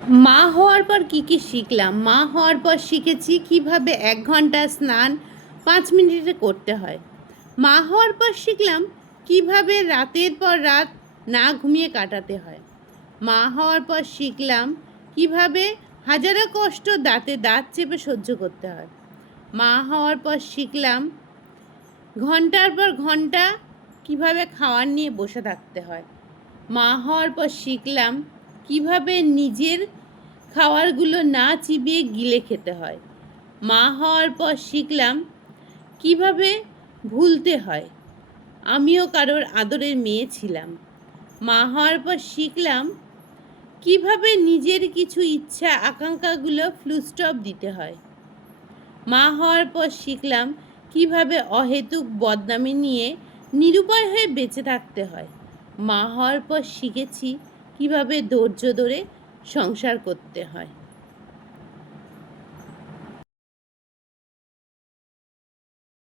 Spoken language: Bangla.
মা হওয়ার পর কী শিখলাম? মা হওয়ার পর শিখেছি কীভাবে ১ ঘন্টা স্নান ৫ মিনিটে করতে হয়। মা হওয়ার পর শিখলাম কীভাবে রাতের পর রাত না ঘুমিয়ে কাটাতে হয়। মা হওয়ার পর শিখলাম কীভাবে হাজারো কষ্ট দাঁতে দাঁত চেপে সহ্য করতে হয়। মা হওয়ার পর শিখলাম ঘন্টার পর ঘন্টা কীভাবে খাওয়ার নিয়ে বসে থাকতে হয়। মা হওয়ার পর শিখলাম কীভাবে নিজের খাবারগুলো না চিবিয়ে গিলে খেতে হয়। মা হওয়ার পর শিখলাম কীভাবে ভুলতে হয়। আমিও কারোর আদরের মেয়ে ছিলাম। মা হওয়ার পর শিখলাম কীভাবে নিজের কিছু ইচ্ছা আকাঙ্ক্ষাগুলো ফুলস্টপ দিতে হয়। মা হওয়ার পর শিখলাম কীভাবে অহেতুক বদনামি নিয়ে নিরুপায় হয়ে বেঁচে থাকতে হয়। মা হওয়ার পর শিখেছি কীভাবে ধৈর্য ধরে সংসার করতে হয়।